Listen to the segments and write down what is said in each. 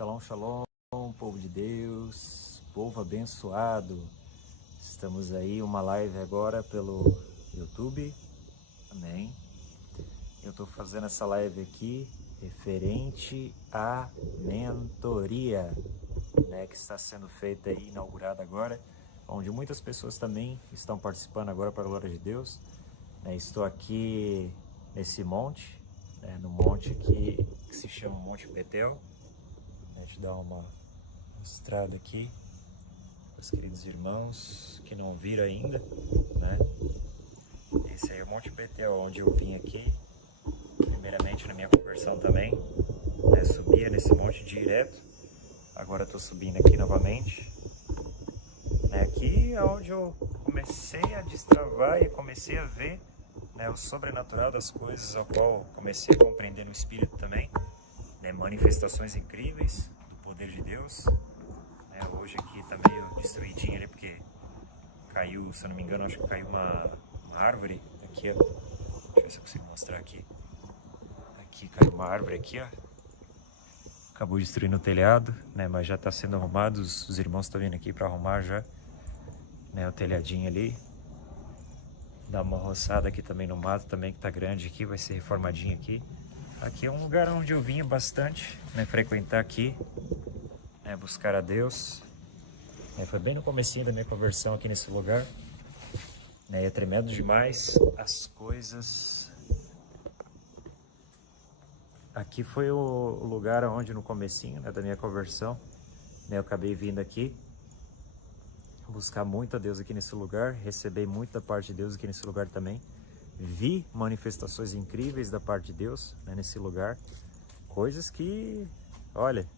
Shalom, shalom, povo de Deus, povo abençoado. Estamos aí, uma live agora pelo YouTube, amém. Eu estou fazendo essa live aqui referente à mentoria, né, que está sendo feita aí, inaugurada agora, onde muitas pessoas também estão participando agora para a glória de Deus. Estou aqui nesse monte, no monte aqui que se chama Monte Betel. Deixa eu dar uma mostrada aqui para os queridos irmãos que não viram ainda, né? Esse aí é o Monte Betel, onde eu vim aqui, primeiramente na minha conversão também, né? Subia nesse monte direto, agora estou subindo aqui novamente, né? Aqui é onde eu comecei a destravar e comecei a ver, né, o sobrenatural das coisas, ao qual comecei a compreender no Espírito também. Manifestações incríveis do poder de Deus. Hoje aqui tá meio destruidinho ali porque caiu, se eu não me engano, acho que caiu uma árvore aqui, ó. Deixa eu ver se eu consigo mostrar aqui. Aqui caiu uma árvore aqui, ó. Acabou destruindo o telhado, né? Mas já está sendo arrumado. Os irmãos estão vindo aqui para arrumar já, né? O telhadinho ali. Dá uma roçada aqui também no mato também, que tá grande aqui, vai ser reformadinho aqui. Aqui é um lugar onde eu vinha bastante, né, frequentar aqui, né, buscar a Deus. Foi bem no comecinho da minha conversão aqui nesse lugar. É tremendo demais as coisas. Aqui foi o lugar onde no comecinho, né, da minha conversão, né, eu acabei vindo aqui buscar muito a Deus aqui nesse lugar, receber muito da parte de Deus aqui nesse lugar também. Vi manifestações incríveis da parte de Deus, né, nesse lugar, coisas que, olha,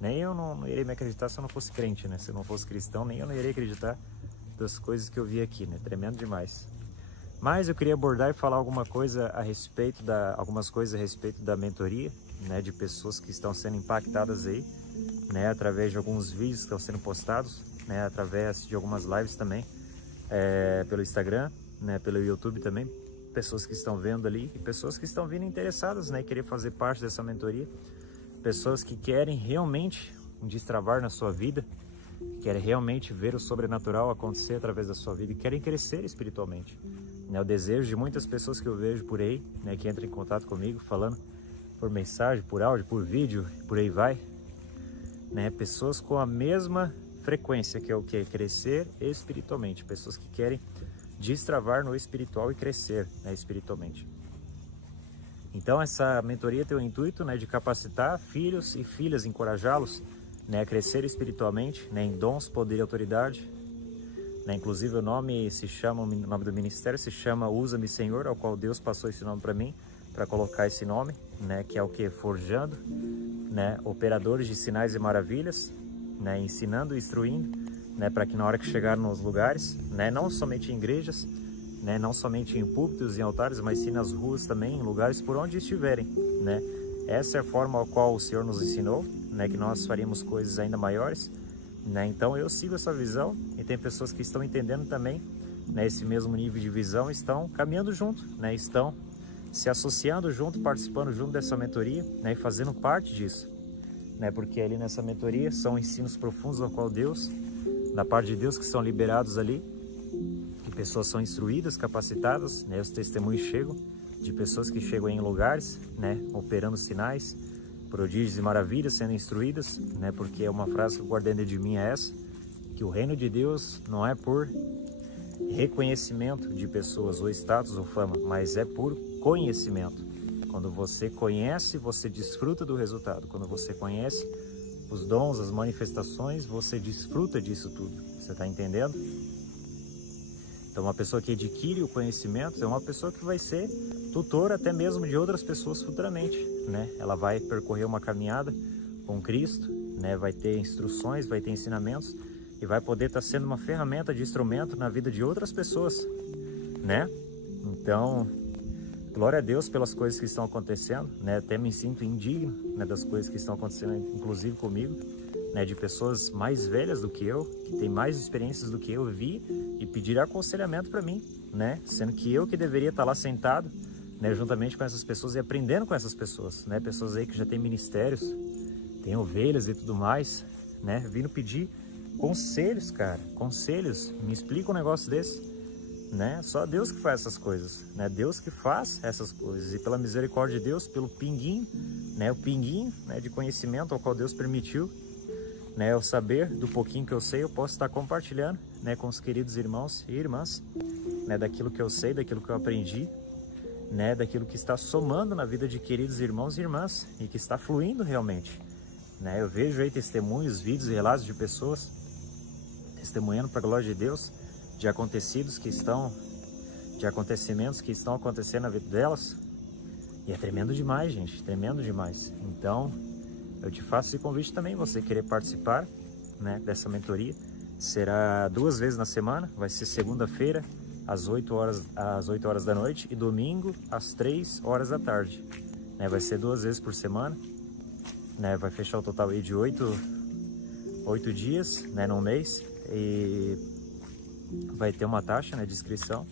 nem eu não irei me acreditar se eu não fosse crente, né? Se eu não fosse cristão, nem eu não irei acreditar das coisas que eu vi aqui, né? Tremendo demais. Mas eu queria abordar e falar algumas coisas a respeito da mentoria, né, de pessoas que estão sendo impactadas aí, né, através de alguns vídeos que estão sendo postados, né, através de algumas lives também, pelo Instagram, né, pelo YouTube também, pessoas que estão vendo ali e pessoas que estão vindo interessadas, né, querer fazer parte dessa mentoria, pessoas que querem realmente destravar na sua vida, querem realmente ver o sobrenatural acontecer através da sua vida e querem crescer espiritualmente, né, o desejo de muitas pessoas que eu vejo por aí, né, que entram em contato comigo falando por mensagem, por áudio, por vídeo, por aí vai, né, pessoas com a mesma frequência que é o que? Crescer espiritualmente, pessoas que querem destravar no espiritual e crescer, né, espiritualmente. Então essa mentoria tem o intuito, né, de capacitar filhos e filhas, encorajá-los, né, a crescer espiritualmente, né, em dons, poder e autoridade, né, inclusive o nome do ministério se chama Usa-me Senhor, ao qual Deus passou esse nome para mim, para colocar esse nome, né, que é o que? Forjando, né, operadores de sinais e maravilhas, né, ensinando e instruindo, né, para que na hora que chegar nos lugares, né, não somente em igrejas, né, não somente em púlpitos e altares, mas sim nas ruas também, em lugares por onde estiverem, né. Essa é a forma a qual o Senhor nos ensinou, né, que nós faríamos coisas ainda maiores, né. Então eu sigo essa visão e tem pessoas que estão entendendo também, né, esse mesmo nível de visão, estão caminhando junto, né, estão se associando junto, participando junto dessa mentoria, né, e fazendo parte disso, né, porque ali nessa mentoria são ensinos profundos ao qual Deus, da parte de Deus, que são liberados ali, que pessoas são instruídas, capacitadas, né, os testemunhos chegam de pessoas que chegam em lugares, né, operando sinais, prodígios e maravilhas, sendo instruídas, né, porque é uma frase que eu guardei dentro de mim é essa, que o reino de Deus não é por reconhecimento de pessoas, ou status ou fama, mas é por conhecimento. Quando você conhece, você desfruta do resultado. Quando você conhece os dons, as manifestações, você desfruta disso tudo. Você está entendendo? Então uma pessoa que adquire o conhecimento é uma pessoa que vai ser tutor até mesmo de outras pessoas futuramente, né? Ela vai percorrer uma caminhada com Cristo, né? Vai ter instruções, vai ter ensinamentos e vai poder estar sendo uma ferramenta de instrumento na vida de outras pessoas, né? Então, glória a Deus pelas coisas que estão acontecendo, né? Até me sinto indigno, né, das coisas que estão acontecendo, inclusive comigo, né? De pessoas mais velhas do que eu, que têm mais experiências do que eu, vi e pedir aconselhamento para mim, né? Sendo que eu que deveria estar lá sentado, né, juntamente com essas pessoas e aprendendo com essas pessoas, né? Pessoas aí que já têm ministérios, têm ovelhas e tudo mais, né? Vindo pedir conselhos, cara, conselhos. Me explica um negócio desse, né? Só Deus que faz essas coisas, né? Deus que faz essas coisas, e pela misericórdia de Deus, pelo pinguinho, né? O pinguinho, né, de conhecimento ao qual Deus permitiu, né, eu saber do pouquinho que eu sei, eu posso estar compartilhando, né, com os queridos irmãos e irmãs, né, daquilo que eu sei, daquilo que eu aprendi, né, daquilo que está somando na vida de queridos irmãos e irmãs e que está fluindo realmente, né? Eu vejo aí testemunhos, vídeos e relatos de pessoas testemunhando para a glória de Deus de acontecimentos que estão acontecendo na vida delas, e é tremendo demais, gente, tremendo demais. Então eu te faço esse convite também, você querer participar, né, dessa mentoria. Será 2 vezes na semana, vai ser segunda-feira às 8 horas da noite e domingo às 3 horas da tarde, né? Vai ser 2 vezes por semana, né? Vai fechar o total aí de 8 dias, né, num mês, e vai ter uma taxa, né, de inscrição,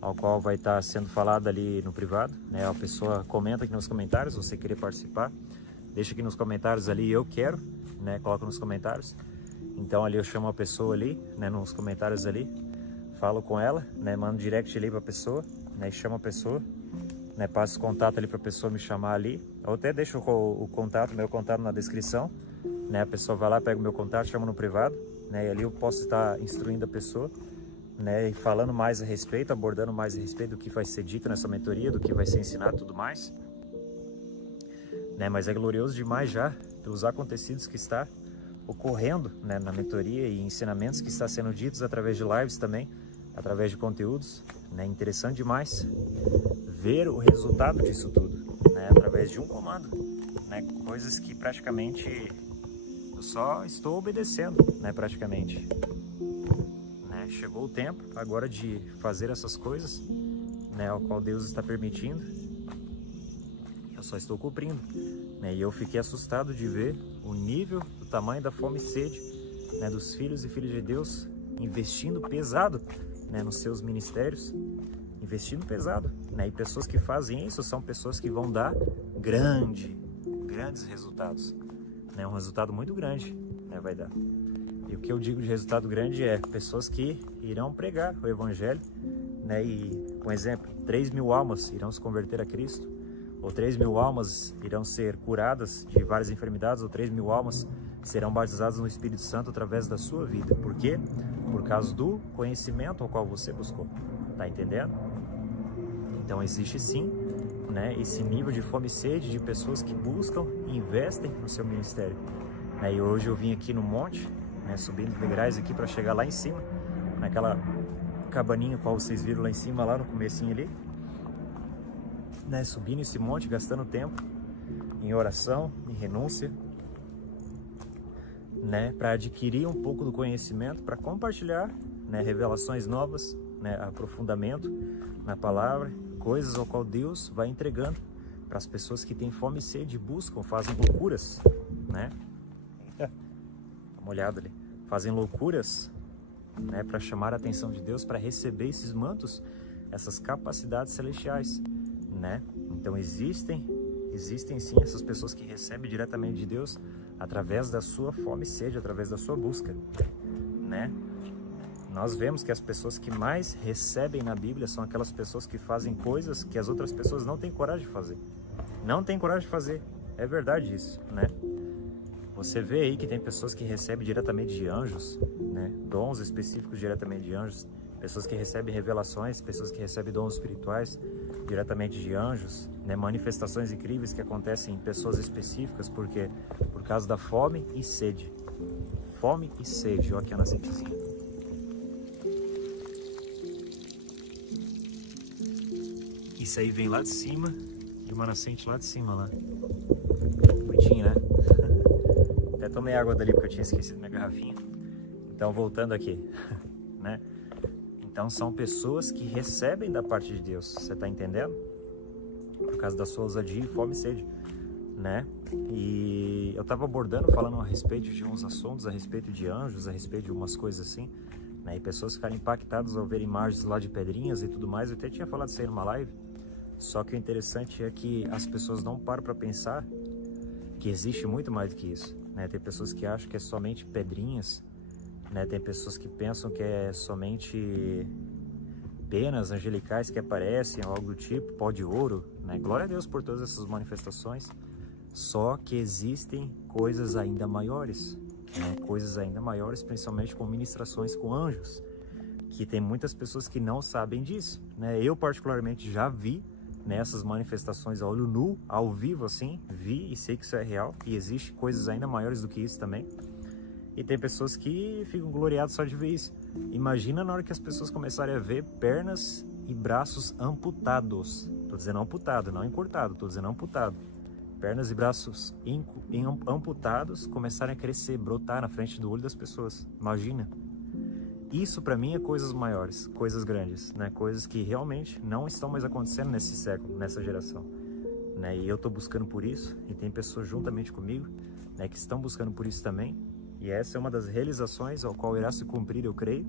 ao qual vai estar sendo falado ali no privado, né? A pessoa comenta aqui nos comentários, se você querer participar, deixa aqui nos comentários ali, eu quero, né? Coloca nos comentários. Então ali eu chamo a pessoa ali, né, nos comentários ali, falo com ela, né, mando direct ali para a pessoa, né, e chamo a pessoa, né, passo o contato ali para a pessoa me chamar ali, ou até deixo o contato, meu contato na descrição, né? A pessoa vai lá, pega o meu contato, chama no privado, né? E ali eu posso estar instruindo a pessoa, né, e falando mais a respeito, abordando mais a respeito do que vai ser dito nessa mentoria, do que vai ser ensinado e tudo mais, né? Mas é glorioso demais já pelos acontecidos que está ocorrendo, né, na mentoria e ensinamentos que está sendo ditos através de lives também, através de conteúdos, né? Interessante demais ver o resultado disso tudo, né, através de um comando, né? Coisas que praticamente eu só estou obedecendo, né, praticamente, né? Chegou o tempo agora de fazer essas coisas, né, ao qual Deus está permitindo. Eu só estou cumprindo, né? E eu fiquei assustado de ver o nível, o tamanho da fome e sede, né, dos filhos e filhas de Deus investindo pesado, né, nos seus ministérios, investindo pesado, né? E pessoas que fazem isso são pessoas que vão dar grandes resultados, né? Um resultado muito grande, né, vai dar. E o que eu digo de resultado grande é pessoas que irão pregar o evangelho, né? E, um exemplo, 3.000 almas irão se converter a Cristo, ou 3.000 almas irão ser curadas de várias enfermidades, ou 3.000 almas serão batizadas no Espírito Santo através da sua vida. Por quê? Por causa do conhecimento ao qual você buscou. Tá entendendo? Então existe sim, né, esse nível de fome e sede de pessoas que buscam e investem no seu ministério, né? E hoje eu vim aqui no monte, né, subindo degraus aqui para chegar lá em cima, naquela cabaninha qual vocês viram lá em cima, lá no comecinho ali, né, subindo esse monte, gastando tempo em oração, em renúncia, né, para adquirir um pouco do conhecimento, para compartilhar, né, revelações novas, né, aprofundamento na palavra, coisas ao qual Deus vai entregando para as pessoas que têm fome e sede, buscam, fazem loucuras, né? Dá uma olhada ali, fazem loucuras, né, para chamar a atenção de Deus, para receber esses mantos, essas capacidades celestiais, né? Então existem sim essas pessoas que recebem diretamente de Deus através da sua fome e sede, através da sua busca, né? Nós vemos que as pessoas que mais recebem na Bíblia são aquelas pessoas que fazem coisas que as outras pessoas não têm coragem de fazer. Não têm coragem de fazer. É verdade isso, né? Você vê aí que tem pessoas que recebem diretamente de anjos, né? Dons específicos diretamente de anjos. Pessoas que recebem revelações, pessoas que recebem dons espirituais diretamente de anjos, né? Manifestações incríveis que acontecem em pessoas específicas, porque por causa da fome e sede. Fome e sede, olha aqui a nascentezinha. Isso aí vem lá de cima, de uma nascente lá de cima, lá. Bonitinho, né? Até tomei água dali porque eu tinha esquecido minha garrafinha. Então, voltando aqui, né? Então, são pessoas que recebem da parte de Deus, você tá entendendo? Por causa da sua ousadia, fome e sede, né? E eu tava abordando, falando a respeito de uns assuntos, a respeito de anjos, a respeito de umas coisas assim, né? E pessoas ficaram impactadas ao ver imagens lá de pedrinhas e tudo mais. Eu até tinha falado isso aí numa live. Só que o interessante é que as pessoas não param para pensar que existe muito mais do que isso, né? Tem pessoas que acham que é somente pedrinhas, né? Tem pessoas que pensam que é somente penas angelicais que aparecem, algo do tipo, pó de ouro, né? Glória a Deus por todas essas manifestações. Só que existem coisas ainda maiores, né? Coisas ainda maiores, principalmente com ministrações com anjos, que tem muitas pessoas que não sabem disso, né? Eu particularmente já vi nessas manifestações a olho nu, ao vivo assim, vi e sei que isso é real, e existe coisas ainda maiores do que isso também. E tem pessoas que ficam gloriadas só de ver isso. Imagina na hora que as pessoas começarem a ver pernas e braços amputados. Tô dizendo amputado, não encurtado, tô dizendo amputado. Pernas e braços amputados começarem a crescer, brotar na frente do olho das pessoas. Imagina. Isso para mim é coisas maiores, coisas grandes, né? Coisas que realmente não estão mais acontecendo nesse século, nessa geração, né? E eu estou buscando por isso, e tem pessoas juntamente comigo, né, que estão buscando por isso também. E essa é uma das realizações ao qual irá se cumprir, eu creio,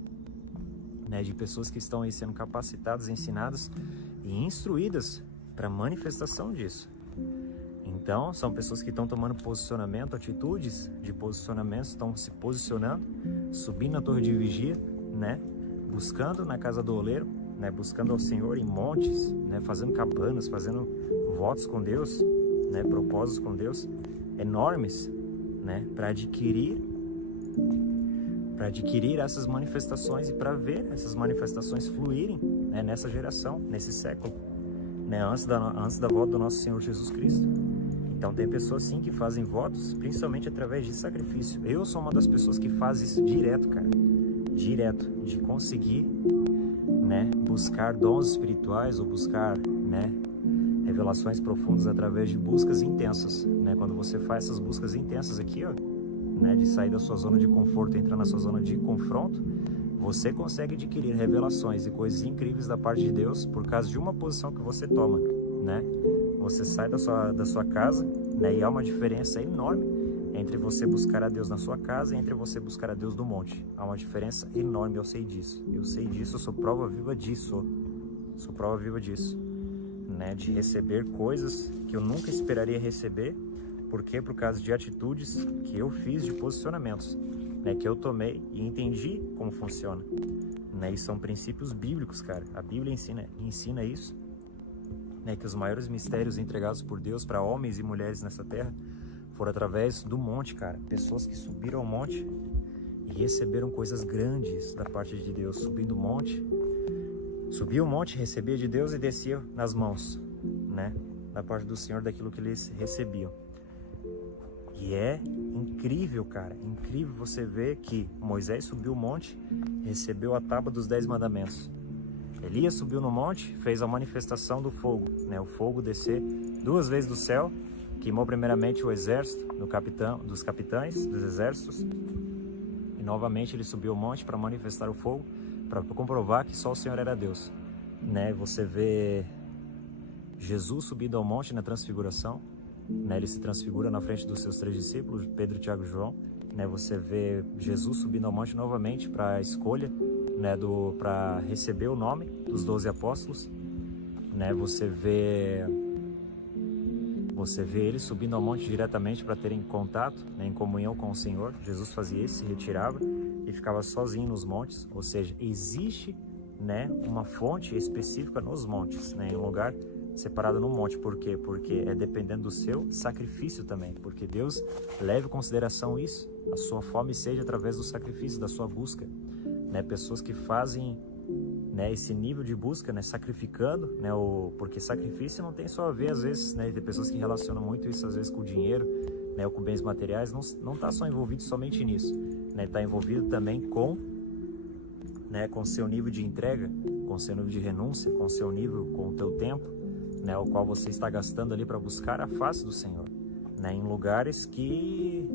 né, de pessoas que estão aí sendo capacitadas, ensinadas e instruídas para manifestação disso. Então, são pessoas que estão tomando posicionamento, atitudes de posicionamento, estão se posicionando, subindo na torre de vigia, né? Buscando na casa do oleiro, né? Buscando ao Senhor em montes, né? Fazendo cabanas, fazendo votos com Deus, né? Propósitos com Deus enormes, né? Para adquirir essas manifestações e para ver essas manifestações fluírem, né? Nessa geração, nesse século, né? Antes da volta do nosso Senhor Jesus Cristo. Então tem pessoas sim que fazem votos, principalmente através de sacrifício. Eu sou uma das pessoas que faz isso direto, cara. Direto, de conseguir, né, buscar dons espirituais ou buscar, né, revelações profundas através de buscas intensas, né? Quando você faz essas buscas intensas aqui, ó, né, de sair da sua zona de conforto e entrar na sua zona de confronto, você consegue adquirir revelações e coisas incríveis da parte de Deus por causa de uma posição que você toma, né? Você sai da sua casa, né, e há uma diferença enorme entre você buscar a Deus na sua casa e entre você buscar a Deus no monte. Há uma diferença enorme, eu sei disso. Eu sei disso, eu sou prova viva disso. Sou prova viva disso, né, de receber coisas que eu nunca esperaria receber. Por quê? Por causa de atitudes que eu fiz, de posicionamentos, né, que eu tomei e entendi como funciona, né? E são princípios bíblicos, cara. A Bíblia ensina isso, né, que os maiores mistérios entregados por Deus para homens e mulheres nessa terra foram através do monte, cara. Pessoas que subiram ao monte e receberam coisas grandes da parte de Deus, subindo o monte. Subia o monte, recebia de Deus e descia nas mãos, né, da parte do Senhor daquilo que eles recebiam. E é incrível, cara, incrível você ver que Moisés subiu o monte, recebeu a tábua dos 10 mandamentos. Elias subiu no monte, fez a manifestação do fogo, né? O fogo descer 2 vezes do céu, queimou primeiramente o exército dos capitães dos exércitos, e novamente ele subiu o monte para manifestar o fogo, para comprovar que só o Senhor era Deus, né? Você vê Jesus subindo ao monte na transfiguração, né? Ele se transfigura na frente dos seus 3 discípulos, Pedro, Tiago e João, né? Você vê Jesus subindo ao monte novamente para a escolha, né, para receber o nome dos 12 apóstolos, né? Você vê ele subindo ao monte diretamente para terem contato, né, em comunhão com o Senhor. Jesus fazia isso, se retirava e ficava sozinho nos montes. Ou seja, existe, né, uma fonte específica nos montes, né, em um lugar separado no monte. Por quê? Porque é dependendo do seu sacrifício também, porque Deus leva em consideração isso, a sua fome e sede através do sacrifício, da sua busca, né? Pessoas que fazem, né, esse nível de busca, né, sacrificando, né, porque sacrifício não tem só a ver, às vezes, né, tem pessoas que relacionam muito isso, às vezes, com dinheiro, né, ou com bens materiais. Não está só envolvido somente nisso, né, está envolvido também com, né, com seu nível de entrega, com seu nível de renúncia, com seu nível, com o teu tempo, né, o qual você está gastando ali para buscar a face do Senhor, né, em lugares que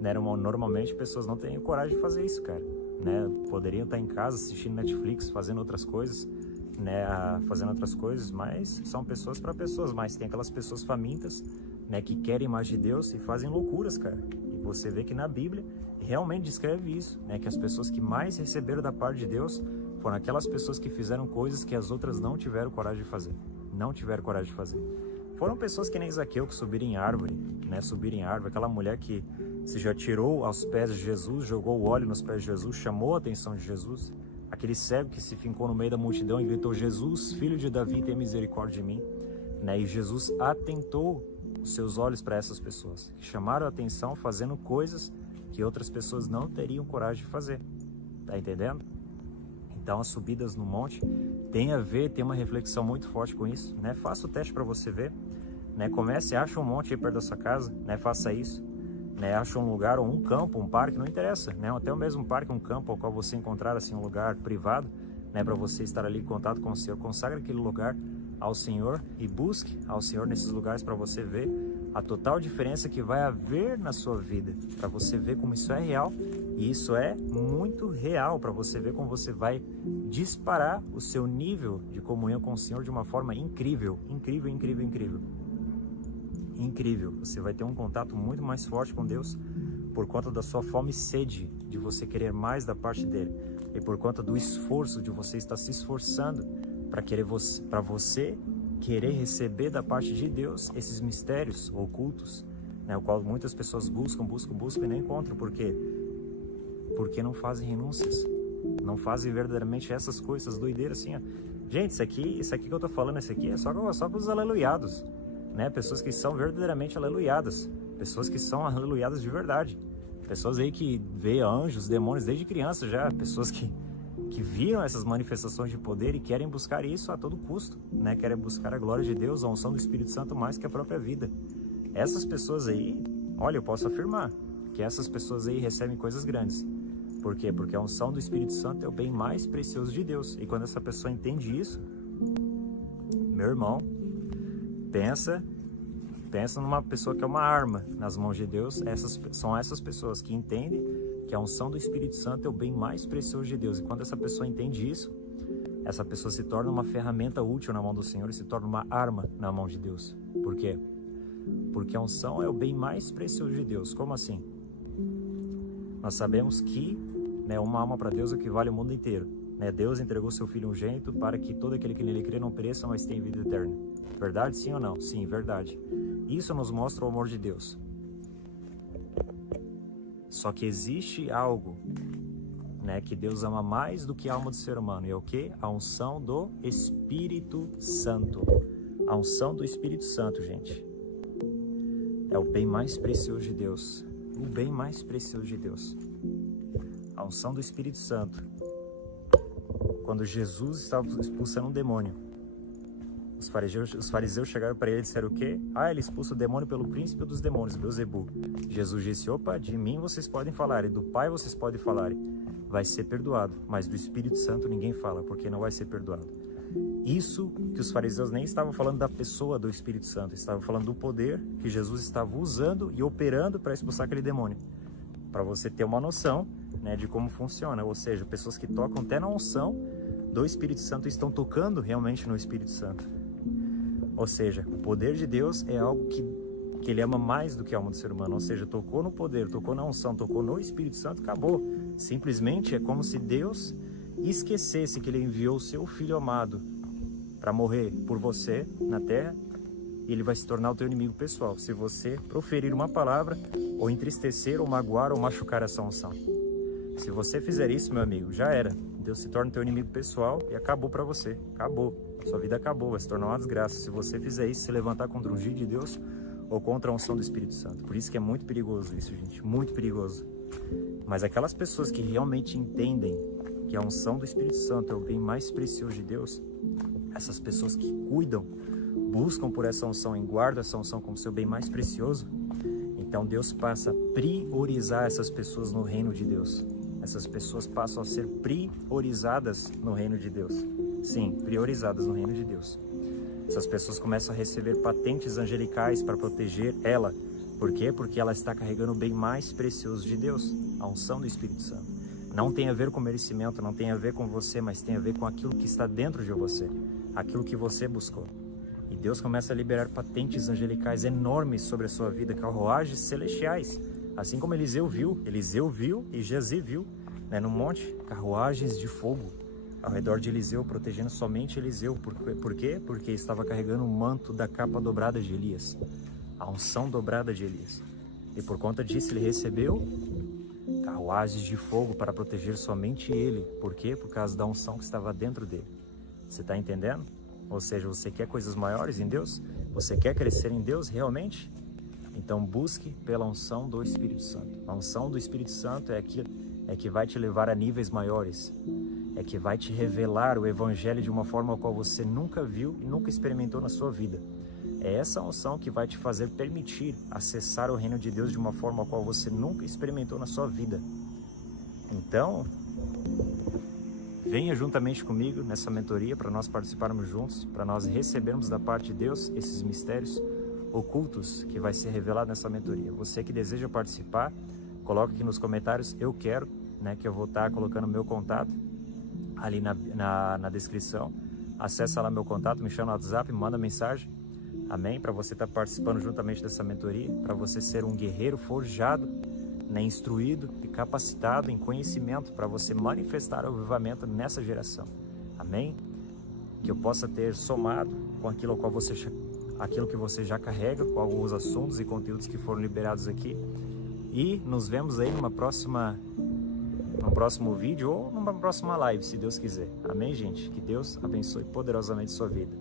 normalmente pessoas não têm coragem de fazer isso, cara, né? Poderiam estar em casa assistindo Netflix, fazendo outras coisas, né, mas são pessoas para pessoas, mas tem aquelas pessoas famintas, né, que querem mais de Deus e fazem loucuras, cara. E você vê que na Bíblia realmente descreve isso, né, que as pessoas que mais receberam da parte de Deus foram aquelas pessoas que fizeram coisas que as outras não tiveram coragem de fazer. Foram pessoas que nem Zaqueu, que subiram em árvore, né, aquela mulher que se já tirou aos pés de Jesus, jogou o óleo nos pés de Jesus, chamou a atenção de Jesus. Aquele cego que se fincou no meio da multidão e gritou: Jesus, filho de Davi, tem misericórdia de mim, né? E Jesus atentou os seus olhos para essas pessoas, que chamaram a atenção fazendo coisas que outras pessoas não teriam coragem de fazer. Tá entendendo? Então as subidas no monte tem uma reflexão muito forte com isso, né? Faça o teste para você ver, né? Acha um monte aí perto da sua casa, né? Faça isso, né? Acha um lugar ou um campo, um parque, não interessa, né? Até o mesmo parque, um campo ao qual você encontrar assim um lugar privado, né? Para você estar ali em contato com o Senhor, consagre aquele lugar ao Senhor e busque ao Senhor nesses lugares para você ver a total diferença que vai haver na sua vida, para você ver como isso é real, e isso é muito real, para você ver como você vai disparar o seu nível de comunhão com o Senhor de uma forma incrível. Você vai ter um contato muito mais forte com Deus por conta da sua fome e sede de você querer mais da parte dele, e por conta do esforço de você estar se esforçando para você querer receber da parte de Deus esses mistérios ocultos, né, o qual muitas pessoas buscam e não encontram. Por quê? Porque não fazem renúncias, não fazem verdadeiramente essas coisas doideiras assim, ó. Gente, isso aqui que eu tô falando, isso aqui é só para os aleluiados, né? Pessoas que são verdadeiramente aleluiadas, pessoas que são aleluiadas de verdade, pessoas aí que veem anjos, demônios desde criança já, pessoas que viram essas manifestações de poder e querem buscar isso a todo custo, né? Querem buscar a glória de Deus, a unção do Espírito Santo mais que a própria vida. Essas pessoas aí, olha, eu posso afirmar que essas pessoas aí recebem coisas grandes. Por quê? Porque a unção do Espírito Santo é o bem mais precioso de Deus. E quando essa pessoa entende isso, meu irmão, pensa numa pessoa que é uma arma nas mãos de Deus. São essas pessoas que entendem que a unção do Espírito Santo é o bem mais precioso de Deus. E quando essa pessoa entende isso, essa pessoa se torna uma ferramenta útil na mão do Senhor e se torna uma arma na mão de Deus. Por quê? Porque a unção é o bem mais precioso de Deus. Como assim? Nós sabemos que, né, uma alma para Deus equivale ao mundo inteiro, né? Deus entregou seu Filho unigênito para que todo aquele que nele crê não pereça, mas tenha vida eterna. Verdade, sim ou não? Sim, verdade. Isso nos mostra o amor de Deus. Só que existe algo, né, que Deus ama mais do que a alma do ser humano. E é o que? A unção do Espírito Santo. A unção do Espírito Santo, gente, é o bem mais precioso de Deus. O bem mais precioso de Deus. A unção do Espírito Santo. Quando Jesus estava expulsando um demônio, os fariseus chegaram para ele e disseram o quê? Ele expulsa o demônio pelo príncipe dos demônios, Beelzebul. Jesus disse: opa, de mim vocês podem falar, e do Pai vocês podem falar, vai ser perdoado. Mas do Espírito Santo ninguém fala, porque não vai ser perdoado. Isso que os fariseus nem estavam falando da pessoa do Espírito Santo, estavam falando do poder que Jesus estava usando e operando para expulsar aquele demônio. Para você ter uma noção, né, de como funciona. Ou seja, pessoas que tocam até na unção do Espírito Santo estão tocando realmente no Espírito Santo. Ou seja, o poder de Deus é algo que Ele ama mais do que a alma do ser humano. Ou seja, tocou no poder, tocou na unção, tocou no Espírito Santo, acabou. Simplesmente é como se Deus esquecesse que Ele enviou o seu Filho amado para morrer por você na terra, e Ele vai se tornar o teu inimigo pessoal se você proferir uma palavra, ou entristecer, ou magoar, ou machucar essa unção. Se você fizer isso, meu amigo, já era. Deus se torna o teu inimigo pessoal e acabou para você. Acabou. Sua vida acabou, vai se tornar uma desgraça se você fizer isso, se levantar contra o ungir de Deus ou contra a unção do Espírito Santo. Por isso que é muito perigoso isso, gente, muito perigoso. Mas aquelas pessoas que realmente entendem que a unção do Espírito Santo é o bem mais precioso de Deus, essas pessoas que cuidam, buscam por essa unção e guardam essa unção como seu bem mais precioso, então Deus passa a priorizar essas pessoas no reino de Deus. Essas pessoas passam a ser priorizadas no reino de Deus. Sim, priorizadas no reino de Deus. Essas pessoas começam a receber patentes angelicais para proteger ela. Por quê? Porque ela está carregando o bem mais precioso de Deus, a unção do Espírito Santo. Não tem a ver com merecimento, não tem a ver com você, mas tem a ver com aquilo que está dentro de você, aquilo que você buscou. E Deus começa a liberar patentes angelicais enormes sobre a sua vida, carruagens celestiais. Assim como Eliseu viu e Geazi viu, né, no monte, carruagens de fogo ao redor de Eliseu, protegendo somente Eliseu. Por quê? Porque estava carregando o manto da capa dobrada de Elias, a unção dobrada de Elias. E por conta disso ele recebeu carruagens de fogo para proteger somente ele. Por quê? Por causa da unção que estava dentro dele. Você está entendendo? Ou seja, você quer coisas maiores em Deus? Você quer crescer em Deus realmente? Então busque pela unção do Espírito Santo. A unção do Espírito Santo é que vai te levar a níveis maiores. É que vai te revelar o Evangelho de uma forma a qual você nunca viu e nunca experimentou na sua vida. É essa unção que vai te fazer permitir acessar o reino de Deus de uma forma a qual você nunca experimentou na sua vida. Então, venha juntamente comigo nessa mentoria para nós participarmos juntos, para nós recebermos da parte de Deus esses mistérios ocultos que vai ser revelado nessa mentoria. Você que deseja participar, coloca aqui nos comentários, eu quero, né, que eu vou estar colocando meu contato ali na descrição. Acessa lá meu contato, me chama no WhatsApp, me manda mensagem. Amém? Para você estar participando juntamente dessa mentoria, para você ser um guerreiro forjado, né, instruído e capacitado em conhecimento para você manifestar o avivamento nessa geração. Amém? Que eu possa ter somado com aquilo que você já carrega, com alguns assuntos e conteúdos que foram liberados aqui. E nos vemos aí num próximo vídeo ou numa próxima live, se Deus quiser. Amém, gente? Que Deus abençoe poderosamente sua vida.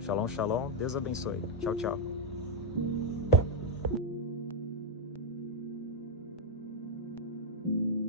Shalom, shalom. Deus abençoe. Tchau, tchau.